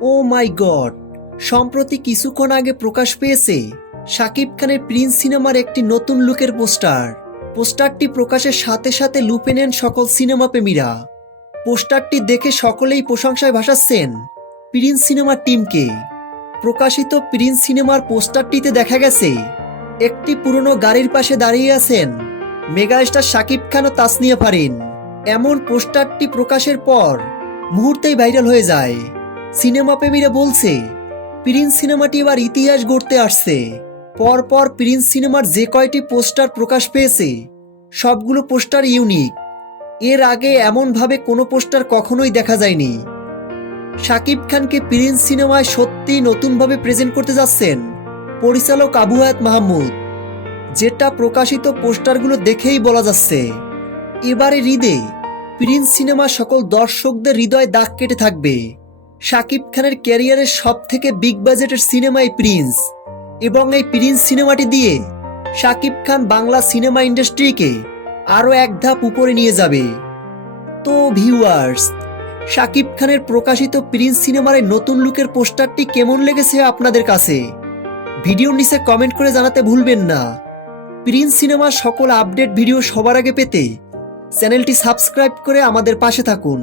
ও মাই god! সম্প্রতি কিছুক্ষণ আগে প্রকাশ পেয়েছে শাকিব খানের প্রিন্স সিনেমার একটি নতুন লুকের পোস্টার। পোস্টারটি প্রকাশের সাথে সাথে লুপে নেন সকল সিনেমা প্রেমীরা। পোস্টারটি দেখে সকলেই প্রশংসায় ভাসাচ্ছেন প্রিন্স সিনেমার টিমকে। প্রকাশিত প্রিন্স সিনেমার পোস্টারটিতে দেখা গেছে একটি পুরনো গাড়ির পাশে দাঁড়িয়ে আছেন মেগাস্টার শাকিব খান ও তাসনিয়া ফারিন। এমন পোস্টারটি প্রকাশের পর মুহূর্তেই ভাইরাল হয়ে যায়। সিনেমা প্রেমীরা বলছে প্রিন্স সিনেমাটি এবার ইতিহাস গড়তে আসছে। পরপর প্রিন্স সিনেমার যে কয়টি পোস্টার প্রকাশ পেয়েছে সবগুলো পোস্টার ইউনিক। এর আগে এমনভাবে কোনো পোস্টার কখনোই দেখা যায়নি। শাকিব খানকে প্রিন্স সিনেমায় সত্যিই নতুনভাবে প্রেজেন্ট করতে যাচ্ছেন পরিচালক আবু হায়াত মাহমুদ, যেটা প্রকাশিত পোস্টারগুলো দেখেই বলা যাচ্ছে। এবারে ঈদে প্রিন্স সিনেমা সকল দর্শকদের হৃদয়ে দাগ কেটে থাকবে। শাকিব খানের ক্যারিয়ারের সব থেকে বিগ বাজেটের সিনেমাই প্রিন্স, এবং এই প্রিন্স সিনেমাটি দিয়ে শাকিব খান বাংলা সিনেমা ইন্ডাস্ট্রিকে আরও এক ধাপ উপরে নিয়ে যাবে। তো ভিউয়ার্স, শাকিব খানের প্রকাশিত প্রিন্স সিনেমার এই নতুন লুকের পোস্টারটি কেমন লেগেছে আপনাদের কাছে? ভিডিওর নিচে কমেন্ট করে জানাতে ভুলবেন না। প্রিন্স সিনেমার সকল আপডেট ভিডিও সবার আগে পেতে চ্যানেলটি সাবস্ক্রাইব করে আমাদের পাশে থাকুন।